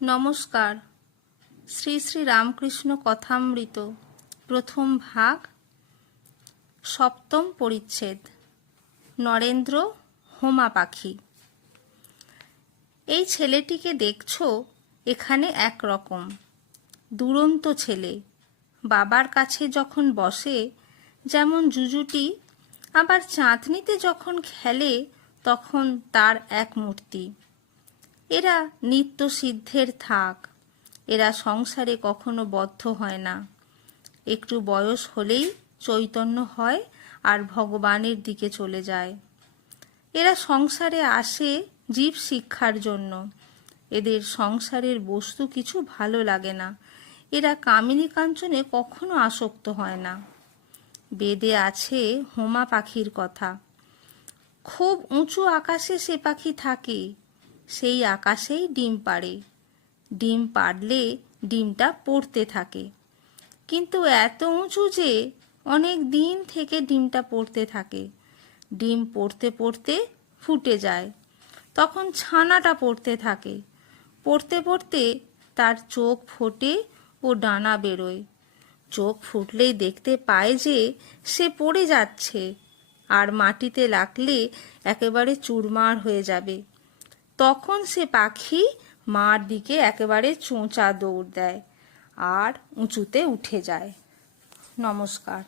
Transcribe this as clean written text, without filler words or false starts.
নমস্কার। শ্রী শ্রী রামকৃষ্ণ কথামৃত প্রথম ভাগ, সপ্তম পরিচ্ছেদ। নরেন্দ্র হোমা পাখি। এই ছেলেটিকে দেখছো, এখানে একরকম দুরন্ত ছেলে। বাবার কাছে যখন বসে যেমন জুজুটি, আবার চাঁদনিতে যখন খেলে তখন তার এক মূর্তি। এরা নিত্য সিদ্ধের থাক। এরা সংসারে কখনো বদ্ধ হয় না। একটু বয়স হলেই চৈতন্য হয় আর ভগবানের দিকে চলে যায়। এরা সংসারে আসে জীব শিক্ষার জন্য। এদের সংসারের বস্তু কিছু ভালো লাগে না। এরা কামিনী কাঞ্চনে কখনো আসক্ত হয় না। বেদে আছে হোমা পাখির কথা। খুব উঁচু আকাশে সে পাখি থাকে, সেই আকাশেই ডিম পাড়ে। ডিম পাড়লে ডিমটা পড়তে থাকে, কিন্তু এত উঁচু যে অনেক দিন থেকে ডিমটা পড়তে থাকে। ডিম পড়তে পড়তে ফুটে যায়, তখন ছানাটা পড়তে থাকে। পড়তে পড়তে তার চোখ ফোটে ও ডানা বেরোয়। চোখ ফুটলেই দেখতে পায় যে সে পড়ে যাচ্ছে, আর মাটিতে লাগলে একেবারে চুরমার হয়ে যাবে। তখন সে পাখি মার দিকে একেবারে চোঁচা দৌড় দেয় আর উঁচুতে উঠে যায়। নমস্কার।